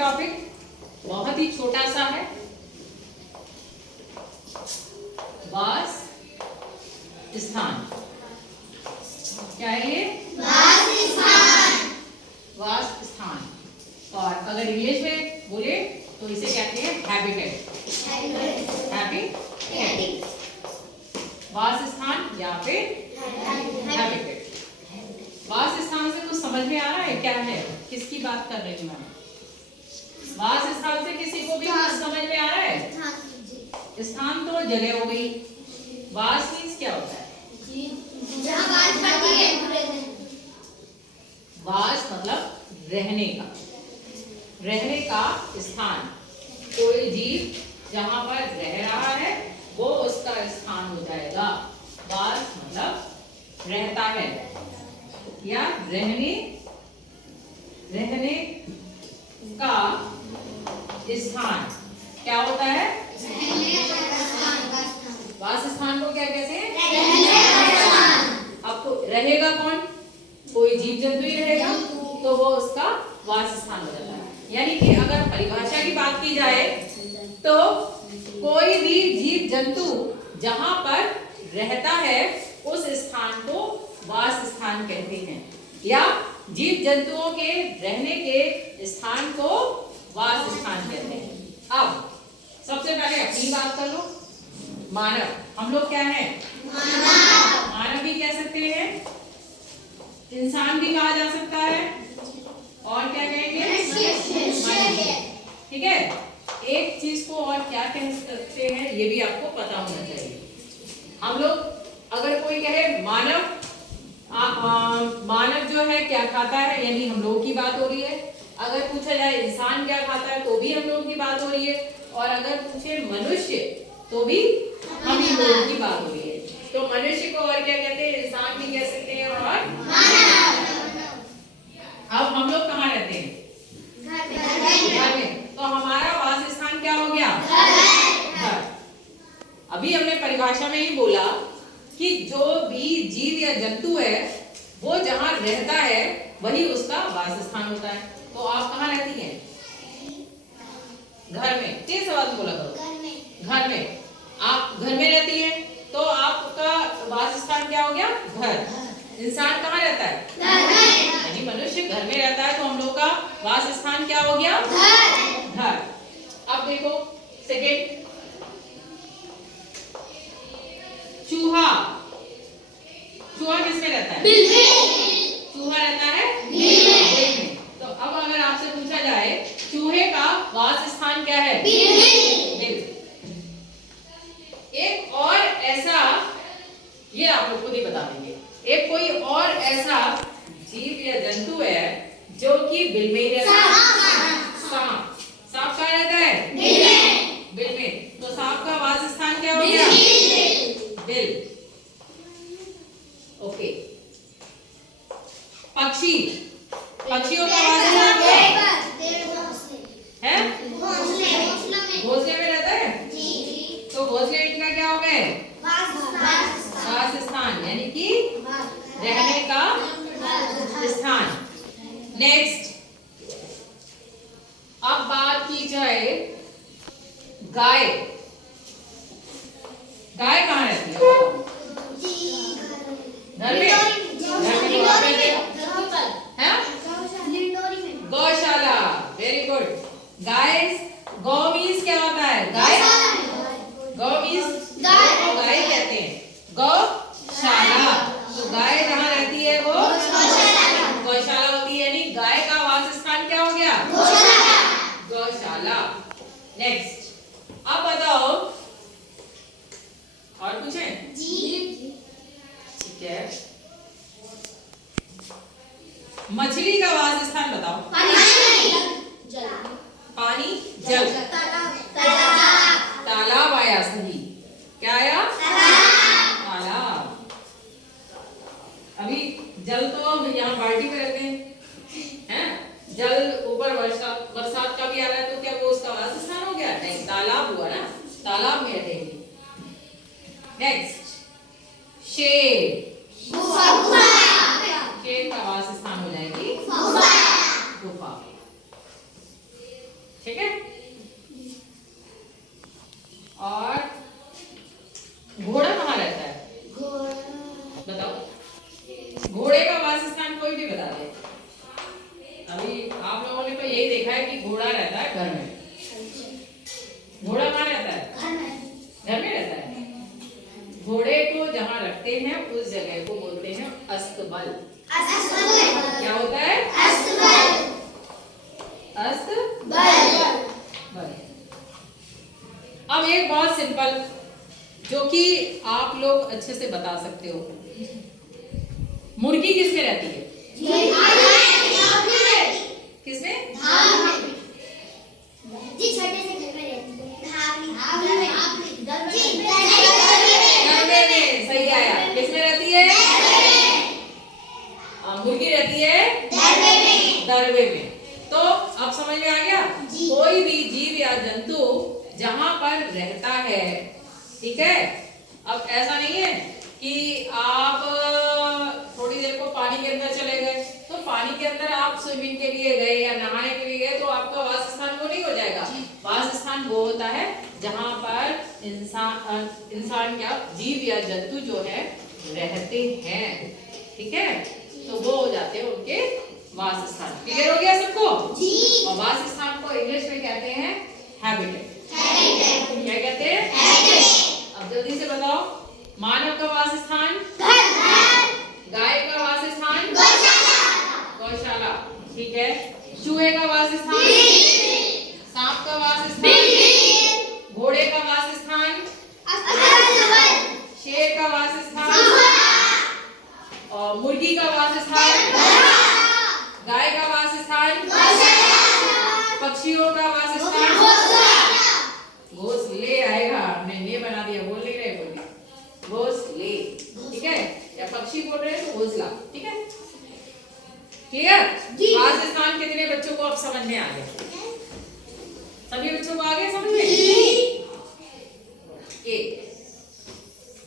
Topic बहुत ही छोटा सा है, वास स्थान। क्या है ये? वास स्थान। और अगर इंग्लिश में बोले तो इसे कहते हैं हैबिटेट। हैबिटेट, वास स्थान या फिर हैबिटेट। वास स्थान से कुछ समझ में आ रहा है क्या है? किसकी बात कर रही हूँ मैं? वास स्थान से किसी को भी कुछ समझ में आ रहा है? स्थान तो जगह हो गई, वास मीन्स क्या होता है? वास मतलब रहने का स्थान। कोई जीव जहाँ पर रह रहा है वो उसका स्थान हो जाएगा। वास मतलब रहता है या रहने का स्थान। क्या होता है? वास स्थान को क्या कहते हैं? अब तो रहेगा कौन? कोई जीव जंतु ही रहेगा तो वो उसका वास स्थान हो जाता है। यानी कि अगर परिभाषा की बात की जाए तो कोई भी जीव जंतु जहां पर रहता है उस स्थान को वास स्थान कहते हैं, या जीव जंतुओं के रहने के स्थान को वास स्थान कहते हैं। अब सबसे पहले अपनी बात कर लो। मानव, हम लोग क्या हैं? मानव भी कह सकते हैं, इंसान भी कहा जा सकता है, और क्या कहेंगे? ठीक है। एक चीज को और क्या कह सकते हैं ये भी आपको पता होना चाहिए। हम लोग अगर कोई कहे मानव, मानव जो है क्या खाता है, यानी हम लोगों की बात हो रही है। अगर पूछा जाए इंसान क्या खाता है तो भी हम लोगों की बात हो रही है, और अगर पूछे मनुष्य तो भी हम ही लोगों की बात हो रही है। तो मनुष्य को और क्या कहते हैं? इंसान भी कह सकते हैं और अब हम लोग कहाँ रहते हैं? घर में। तो हमारा वास स्थान क्या हो गया? घर। अभी हमने परिभाषा में ही बोला कि जो भी जीव या जंतु है वो जहाँ रहता है वही उसका वास स्थान होता है। तो आप कहाँ रहती हैं? घर में। तेज आवाज बोला करो। घर में। आप घर में रहती हैं तो आपका वास स्थान क्या हो गया? घर। इंसान कहाँ रहता है? यानी मनुष्य घर में रहता है तो हम लोग का वास स्थान क्या हो गया? घर। अब देखो सेकेंड, चूहा। चूहा किसमें रहता है? चूहा रहता है बिल में। तो अब अगर आपसे पूछा जाए चूहे का वास स्थान क्या है? बिल। एक और ऐसा, ये आप लोग खुद ही बता देंगे, एक कोई और ऐसा जीव या जंतु है जो कि बिल में ही रहता है। सांप। सांप कहाँ रहता है? बिल में। तो सांप का वास स्थान क्या हो गया? बिल। ओके। पक्षी। पक्षियों का वास स्थान क्या है? घोंसले में रहता है। तो घोंसले इनका क्या हो गए? वास स्थान, यानी कि रहने का स्थान। नेक्स्ट, अब बात की जाए गाय। गाय कहाँ रहती है? घर में। गौशाला। Very good. गाय, गौ मीन्स क्या होता है? गाय। गौ मीन्स गाय कहते हैं। गौशाला। तो गाय जहाँ रहती है वो गौशाला होती है, यानी गाय का वास स्थान क्या हो गया? गौशाला। नेक्स्ट, अब बताओ और पूछें? ठीक है। मछली का वास स्थान बताओ। पानी, जल। तालाब आया सही। क्या आया? तालाब। अभी जल तो यहाँ बाल्टी में रहते हैं, जल ऊपर बरसात का भी आ रहा है तो क्या वो उसका वास स्थान हो गया? नहीं, तालाब हुआ ना, तालाब में रहेगी। नेक्स्ट, शेर। शेर का वास स्थान हो जाएगी गुफा। ठीक है। और घोड़ा कहाँ रहता है? बताओ, घोड़े का वासस्थान कोई भी बता दे। अभी आप लोगों ने तो यही देखा है कि घोड़ा रहता है घर में। घोड़ा कहाँ रहता है? घर में रहता है। घोड़े को जहाँ रखते हैं उस जगह को बोलते हैं अस्तबल। क्या होता है? अस्तबल। अब एक बहुत सिंपल जो कि आप लोग अच्छे से बता सकते हो, मुर्गी किसमें रहती है? किसमें? दरबे में। सही आया। किसमें रहती है? मुर्गी रहती है दरबे में। तो अब समझ में आ गया? कोई भी जीव या जंतु जहां पर रहता है, ठीक है। अब ऐसा नहीं है कि आप थोड़ी देर को पानी के अंदर चले गए, तो पानी के अंदर आप स्विमिंग के लिए गए या नहाने के लिए गए तो आपका वासस्थान वो नहीं हो जाएगा। वासस्थान वो होता है जहां पर इंसान या जीव या जंतु जो है रहते हैं, ठीक है। तो वो हो जाते हैं उनके वासस्थान। क्लियर हो गया सबको? और वासस्थान को इंग्लिश में कहते हैं हैबिटेट। क्या कहते हैं? अब जल्दी से बताओ, मानव का वासस्थान गाय का वासस्थान गौशाला, ठीक है। चूहे का वासस्थान सांप का वासस्थान घोड़े का वासस्थान शेर का वासस्थान और मुर्गी का वासस्थान गाय का वासस्थान पक्षियों का वासस्थान घोंसले आएगा। हमने ने बना दिया, बोल नहीं रहे, बोलिए घोंसले, ठीक है। या पक्षी बोल रहे हैं तो घोंसला, ठीक है। क्लियर? वासस्थान कितने बच्चों को अब समझ में आ गया?